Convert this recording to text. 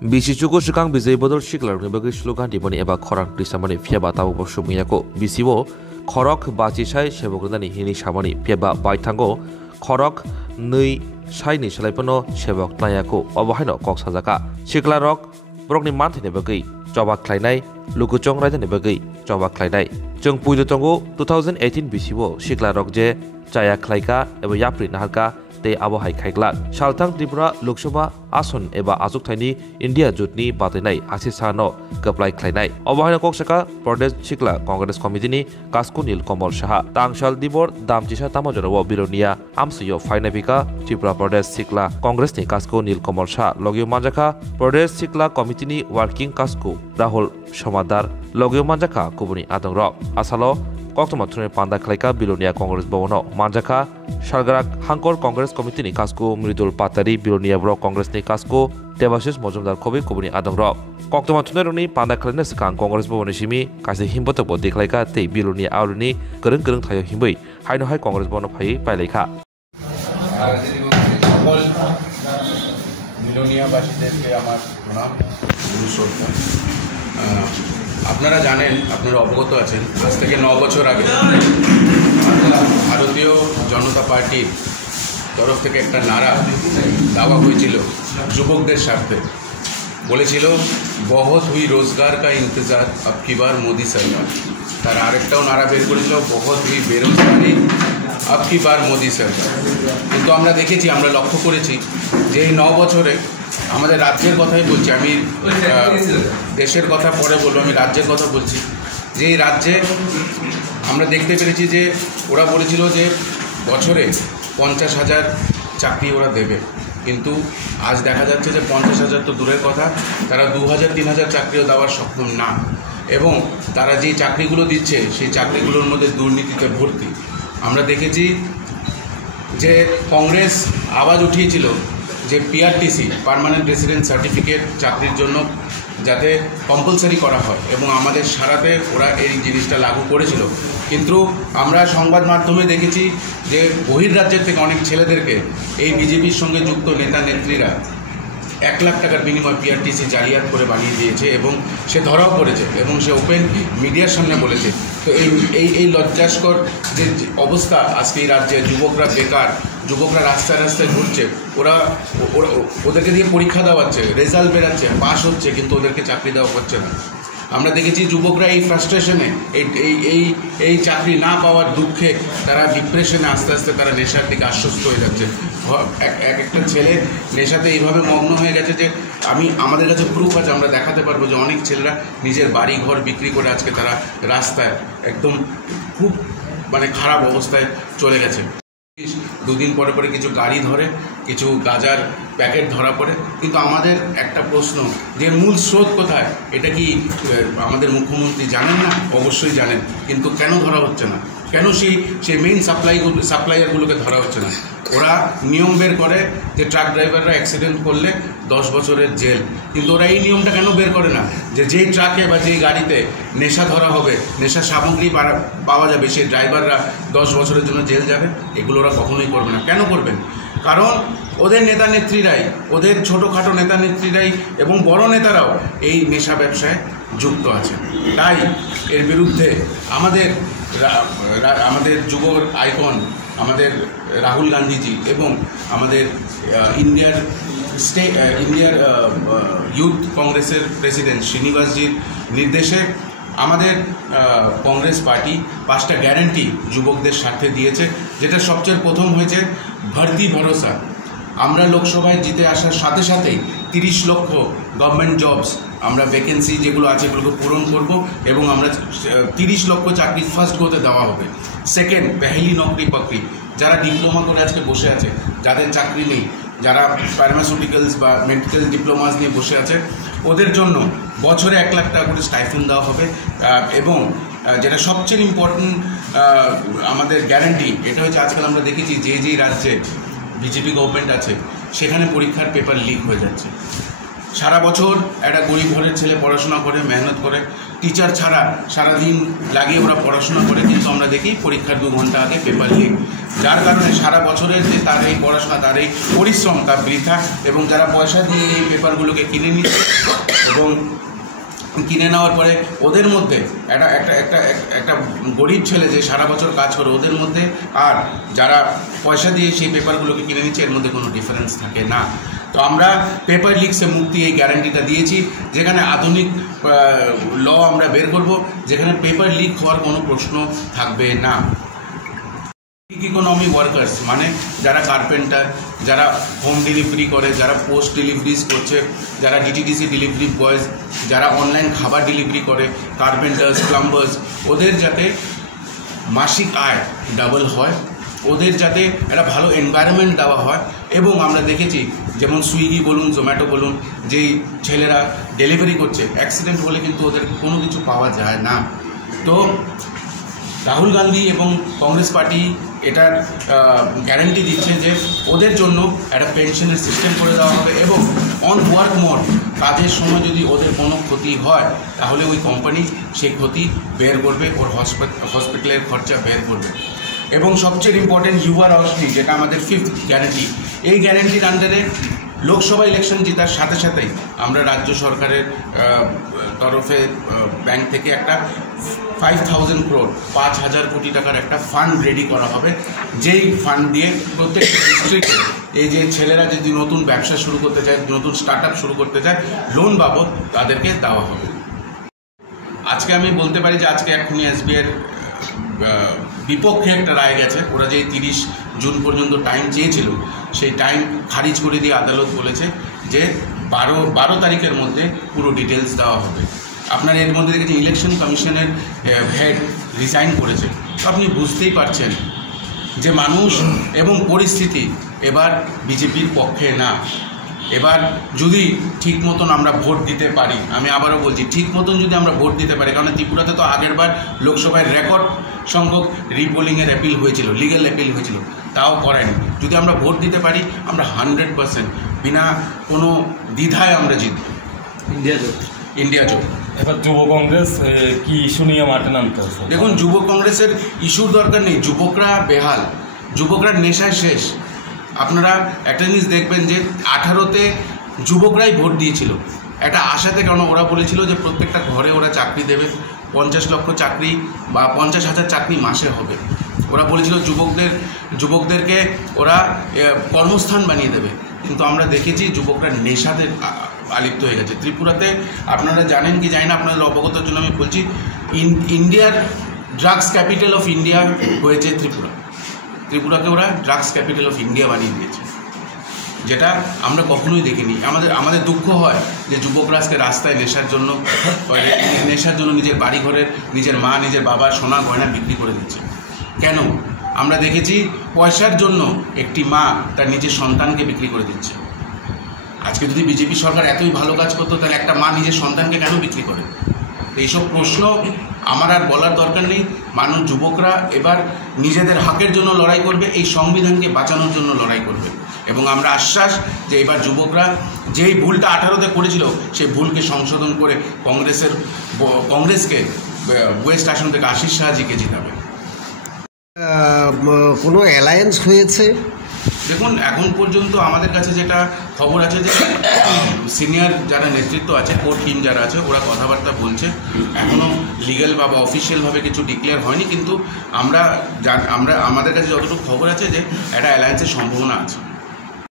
Bisichuko Shikang Bizabodol Shikler, Nibagish Lugan, Diboni Eba Korak, Disamani, Fiaba Tabo Shumiyako, Bisivo, Korok, Bachishai, Shevogani, Hini Shamani, Piaba, Baitango, Korok, Nui, Shiny Shalepono, Shevok Nayako, Obahino, Cox Hazaka, Shikla Rock, Brokni Mountain Nebagi, Java Klainai, Lukuchong Rada Nebagi, Java Klainai, Chung Puyo Tongo, 2018 Bisivo, Shikla Rock J, Jaya Klaika, Eba Yapri Nahaka, Te Abohai Kaiklak, Shaltang Tripura, Lokshaba, Asun Eba Azuk Thaini, India Jutni, Batinai, Asisano, Kaplai Klainai, Obahana Koksaka, Pradesh Shikla, Congress Committee, Kasku Nil Komal Shaha, Tangshal Dibor, Damchisha Tamajaro, Bilonia, Amsuyo, Fainavika, Tripura Pradesh Shikla, Congress ni Kasku Nil Komal Shah, Logio Manjaka, Pradesh Shikla Committee, Working Kasku, Rahul Shomadar, Logio Manjaka, Kubuni Adangro, Asalo, Koktomatune Panda Klaika, Bilonia Congress Bono, Manjaka, Shalgarak Hankor Congress Committee ni Kasku, Mridul Patari, Bilonia Bro Congress ni Kasku, Devashish Mojumdar Kobi, Kubuni Adangro. Koktomatune Runi, Panda Klenes Kan Congress Bonishimi, Kasi Himboto Declaika, Te Bilonia Auruni, Kurung Tayo Himbi, Hino High Congress Bono Pai, Paileka. বিলোনিয়াবাসীদেরকে আমার প্রণাম শ্রদ্ধা। আপনারা জানেন, আপনারা অবগত আছেন, আজ থেকে 9 বছর আগে ভারতীয় জনতা পার্টির তরফ থেকে একটা নারা দেওয়া হয়েছিল যুবকদের স্বার্থে। বলেছিল বহুত হুই রোজগার কা ইন্তজার আব কি বার মোদি সরকার। তার আরেকটাও নারা বের করেছিল বহুত হুই বেরোজগারি আব কি বার মোদি সরকার। কিন্তু আমরা দেখেছি, আমরা লক্ষ্য করেছি যে এই 9 বছরে আমাদের রাজ্যের কথাই বলছি, আমি দেশের কথা পরে বলবো, আমি রাজ্যের কথা বলছি, যে এই রাজ্যে আমরা দেখতে পেরেছি যে ওরা বলেছিল যে বছরে 50,000 চাকরি ওরা দেবে, কিন্তু আজ দেখা যাচ্ছে যে 50,000 তো দূরের কথা, তারা 2,000-3,000 চাকরিও দেওয়ার সক্ষম না। এবং তারা যে চাকরিগুলো দিচ্ছে সেই চাকরিগুলোর মধ্যে দুর্নীতিতে ভর্তি। আমরা দেখেছি যে কংগ্রেস আওয়াজ উঠিয়েছিল যে পিআরটিসি, পার্মানেন্ট রেসিডেন্ট সার্টিফিকেট চাকরির জন্য যাতে কম্পালসারি করা হয়, এবং আমাদের সারাতে ওরা এই জিনিসটা লাগু করেছিল। কিন্তু আমরা সংবাদ মাধ্যমে দেখেছি যে বহির্রাজ্যের থেকে অনেক ছেলেদেরকে এই বিজেপির সঙ্গে যুক্ত নেতা নেত্রীরা 1 লাখ টাকার বিনিময়ে পিআরটিসি জালিয়াত করে বানিয়ে দিয়েছে, এবং সে ধরাও পড়েছে, এবং সে ওপেন মিডিয়ার সামনে বলেছে। তো এই লজ্জাস্কর যে অবস্থা আজকে এই রাজ্যে, যুবকরা বেকার, যুবকরা রাস্তায় রাস্তায় ঘুরছে, ওদেরকে দিয়ে পরীক্ষা দেওয়াচ্ছে, রেজাল্ট বেরাচ্ছে, পাস হচ্ছে, কিন্তু ওদেরকে চাকরি দেওয়া হচ্ছে না। আমরা দেখেছি যুবকরা এই ফ্রাস্ট্রেশনে, এই চাকরি না পাওয়ার দুঃখে তারা ডিপ্রেশনে আস্তে আস্তে তারা নেশার দিকে আশ্বস্ত হয়ে যাচ্ছে। একটা ছেলে নেশাতে এইভাবে মগ্ন হয়ে গেছে যে আমাদের কাছে প্রুফ আছে, আমরা দেখাতে পারবো যে অনেক ছেলেরা নিজের বাড়ি ঘর বিক্রি করে আজকে তারা রাস্তায় একদম খুব খারাপ অবস্থায় চলে গেছে। 2 দিন পরে পরে কিছু গাড়ি ধরে, কিছু গাঁজার প্যাকেট ধরা পড়ে, কিন্তু আমাদের একটা প্রশ্ন যে মূল স্রোত কোথায়, এটা কি আমাদের মুখ্যমন্ত্রী জানেন না? অবশ্যই জানেন, কিন্তু কেন ধরা হচ্ছে না? কেন সেই মেইন সাপ্লাইয়ারগুলোকে ধরা হচ্ছে না? ওরা নিয়ম বের করে যে ট্রাক ড্রাইভাররা অ্যাক্সিডেন্ট করলে 10 বছরের জেল, কিন্তু ওরা এই নিয়মটা কেন বের করে না যে যেই ট্রাকে বা যেই গাড়িতে নেশা ধরা হবে, নেশা সামগ্রী পাওয়া যাবে, সেই ড্রাইভাররা 10 বছরের জন্য জেল যাবে? এগুলো ওরা কখনোই করবে না। কেন করবেন? কারণ ওদের নেতা নেত্রীরাই, ওদের ছোটোখাটো নেতা নেত্রীরাই এবং বড় নেতারাও এই নেশা ব্যবসায় যুক্ত আছে। তাই এর বিরুদ্ধে আমাদের যুব আইকন আমাদের রাহুল গান্ধীজি এবং আমাদের ইন্ডিয়ার ইউথ কংগ্রেসের প্রেসিডেন্ট শ্রীনিবাসজির নির্দেশে আমাদের কংগ্রেস পার্টি 5টা গ্যারান্টি যুবকদের স্বার্থে দিয়েছে, যেটা সবচেয়ে প্রথম হয়েছে ভর্তি ভরসা। আমরা লোকসভায় জিতে আসার সাথে সাথেই 30 লক্ষ গভর্নমেন্ট জবস, আমরা ভ্যাকেন্সি যেগুলো আছে এগুলোকে পূরণ করব, এবং আমরা 30 লক্ষ চাকরি ফার্স্ট গোতে দেওয়া হবে। সেকেন্ড, পেহলি নকরি পাকরি, যারা ডিপ্লোমা করে আজকে বসে আছে, যাদের চাকরি নেই, যারা ফার্মাসিউটিক্যালস বা মেডিকেল ডিপ্লোমাস নিয়ে বসে আছে, ওদের জন্য বছরে 1 লাখ টাকা করে স্টাইফেন্ড দেওয়া হবে। এবং যেটা সবচেয়ে ইম্পর্টেন্ট আমাদের গ্যারান্টি, এটা হচ্ছে আজকাল আমরা দেখেছি যেই রাজ্যে বিজেপি গভর্নমেন্ট আছে সেখানে পরীক্ষার পেপার লিক হয়ে যাচ্ছে। সারা বছর একটা গরিব ঘরের ছেলে পড়াশোনা করে, মেহনত করে, টিচার ছাড়া সারাদিন লাগিয়ে ওরা পড়াশোনা করে, কিন্তু আমরা দেখি পরীক্ষার 2 ঘন্টা আগে পেপার লিক, যার কারণে সারা বছরের যে তার এই পড়াশোনা, তার এই পরিশ্রম, তার বৃথা। এবং যারা পয়সা দিয়ে এই পেপারগুলোকে কিনে নিচ্ছে এবং কিনে নেওয়ার পরে ওদের মধ্যে একটা গরিব ছেলে যে সারা বছর কাজ করে, ওদের মধ্যে আর যারা পয়সা দিয়ে সেই পেপারগুলোকে কিনে নিচ্ছে এর মধ্যে কোনো ডিফারেন্স থাকে না। তো আমরা পেপার লিকসে মুক্তি এই গ্যারান্টিটা দিয়েছি, যেখানে আধুনিক ল আমরা বের করব, যেখানে পেপার লিক হওয়ার কোনো প্রশ্ন থাকবে না। ইকোনমি ওয়ার্কার্স মানে যারা কার্পেন্টার, যারা হোম ডেলিভারি করে, যারা পোস্ট ডেলিভারিজ করছে, যারা ডিটিডিসি ডেলিভারি বয়েজ, যারা অনলাইন খাবার ডেলিভারি করে, কার্পেন্টার্স, প্লাম্বার্স, ওদের যাতে মাসিক আয় ডাবল হয়, ওদের যাতে একটা ভালো এনভায়রনমেন্ট দেওয়া হয়। এবং আমরা দেখেছি যেমন সুইগি বলুন, জোম্যাটো বলুন, যেই ছেলেরা ডেলিভারি করছে, অ্যাক্সিডেন্ট হলে কিন্তু ওদের কোনো কিছু পাওয়া যায় না। তো রাহুল গান্ধী এবং কংগ্রেস পার্টি এটার গ্যারান্টি দিচ্ছে যে ওদের জন্য একটা পেনশনের সিস্টেম করে দেওয়া হবে, এবং অন ওয়ার্ক মোড, কাজের সময় যদি ওদের কোনো ক্ষতি হয় তাহলে ওই কোম্পানি সেই ক্ষতি বের করবে, ওর হসপিটালের খরচা বের করবে। এবং সবচেয়ে ইম্পর্টেন্ট যুবা রোশনি, যেটা আমাদের 5th গ্যারান্টি, এই গ্যারান্টির আন্ডারে লোকসভা ইলেকশন জেতার সাথে সাথেই আমরা রাজ্য সরকারের তরফে ব্যাংক থেকে একটা 5,000 crore 5,000 কোটি টাকার একটা ফান্ড রেডি করা হবে, যেই ফান্ড দিয়ে প্রত্যেক ডিস্ট্রিক্টে এই যে ছেলেরা যদি নতুন ব্যবসা শুরু করতে চায়, নতুন স্টার্ট আপ শুরু করতে চায়, লোন বাবদ তাদেরকে দেওয়া হবে। আজকে আমি বলতে পারি যে আজকে এক্ষুনি এসবিআইয়ের বিপক্ষে একটা রায় গেছে। ওরা যে 30 জুন পর্যন্ত টাইম চেয়েছিল, সেই টাইম খারিজ করে দিয়ে আদালত বলেছে যে 12 তারিখের মধ্যে পুরো ডিটেলস দেওয়া হবে। আপনার এর মধ্যে দেখেছেন ইলেকশন কমিশনের হেড রিজাইন করেছে। আপনি বুঝতেই পারছেন যে মানুষ এবং পরিস্থিতি এবার বিজেপির পক্ষে না। এবার যদি ঠিক মতন আমরা ভোট দিতে পারি, আমি আবারও বলছি, ঠিক মতন যদি আমরা ভোট দিতে পারি, কারণ ত্রিপুরাতে তো আগেরবার লোকসভায় রেকর্ড সংখ্যক রিপোলিংয়ের অ্যাপিল হয়েছিল, লিগ্যাল অ্যাপিল হয়েছিল, তাও করেনি। যদি আমরা ভোট দিতে পারি, আমরা 100% বিনা কোনো দ্বিধায় আমরা জিতব। ইন্ডিয়া জোট। এবার যুব কংগ্রেস কি ইস্যু নিয়ে মাঠে নামতে হবে? দেখুন, যুব কংগ্রেসের ইস্যুর দরকার নেই। যুবকরা বেহাল, যুবকরা নেশায় শেষ। আপনারা একটা জিনিস দেখবেন যে 18তে যুবকরাই ভোট দিয়েছিল একটা আশাতে, কারণ ওরা বলেছিল যে প্রত্যেকটা ঘরে ওরা চাকরি দেবে, 50 লক্ষ চাকরি বা 50,000 চাকরি মাসে হবে। ওরা বলেছিল যুবকদেরকে ওরা কর্মস্থান বানিয়ে দেবে। কিন্তু আমরা দেখেছি যুবকরা নেশাতে আলিপ্ত হয়ে গেছে। ত্রিপুরাতে আপনারা জানেন কি জানি না, আপনাদের অবগতর জন্য আমি বলছি, ইন্ডিয়ার ড্রাগস ক্যাপিটাল অফ ইন্ডিয়া হয়েছে ত্রিপুরাকে ওরা ড্রাগস ক্যাপিটাল অফ ইন্ডিয়া বানিয়ে দিয়েছে, যেটা আমরা কখনোই দেখিনি। আমাদের দুঃখ হয় যে যুবকরা আজকে রাস্তায় নেশার জন্য নিজের বাড়ি ঘরের, নিজের মা, নিজের বাবার সোনা গয়না বিক্রি করে দিচ্ছে। কেন? আমরা দেখেছি পয়সার জন্য একটি মা তার নিজের সন্তানকে বিক্রি করে দিচ্ছে। আজকে যদি বিজেপি সরকার এতই ভালো কাজ করতো, তাহলে একটা মা নিজের সন্তানকে কেন বিক্রি করে? এইসব প্রশ্ন আমার আর বলার দরকার নেই। মানুষ, যুবকরা এবার নিজেদের হকের জন্য লড়াই করবে, এই সংবিধানকে বাঁচানোর জন্য লড়াই করবে। এবং আমরা আশ্বাস যে এবার যুবকরা যেই ভুলটা 18তে করেছিল, সেই ভুলকে সংশোধন করে কংগ্রেসকে ওয়েস্ট আসন থেকে আশিস শাহজিকে জিতাবে। কোনো অ্যালায়েন্স হয়েছে? দেখুন, এখন পর্যন্ত আমাদের কাছে যেটা খবর আছে যে সিনিয়র যারা নেতৃত্ব আছে, কোর টিম যারা আছে, ওরা কথাবার্তা বলছে। এখনও লিগ্যাল বা অফিসিয়ালভাবে কিছু ডিক্লেয়ার হয়নি, কিন্তু আমাদের কাছে যতটুকু খবর আছে যে একটা অ্যালায়েন্সের সম্ভাবনা আছে।